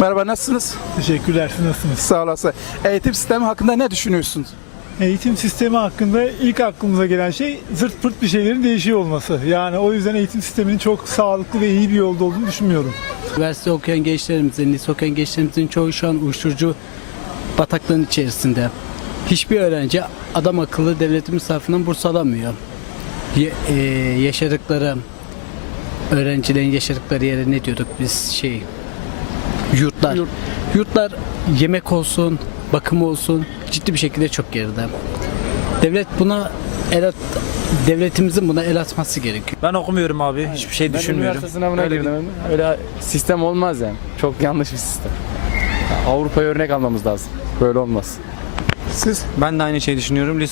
Merhaba, nasılsınız? Teşekkürler, siz nasılsınız? Sağ olasın. Eğitim sistemi hakkında ne düşünüyorsunuz? Eğitim sistemi hakkında ilk aklımıza gelen şey zırt pırt bir şeylerin değişiyor olması. Yani o yüzden eğitim sisteminin çok sağlıklı ve iyi bir yolda olduğunu düşünmüyorum. Üniversite okuyan gençlerimizin, lise okuyan gençlerimizin çoğu şu an uyuşturucu bataklığın içerisinde. Hiçbir öğrenci adam akıllı devletimiz tarafından burs alamıyor. Yaşadıkları, öğrencilerin yaşadıkları yere ne diyorduk biz yurtlar. Yurtlar yemek olsun, bakım olsun ciddi bir şekilde çok geride. Devletimizin buna el atması gerekiyor. Ben okumuyorum abi. Hiçbir şey Ben düşünmüyorum. üniversite sınavına girdim. Öyle sistem olmaz yani. Çok yanlış bir sistem. Avrupa'ya örnek almamız lazım. Böyle olmaz. Siz? Ben de aynı şeyi düşünüyorum.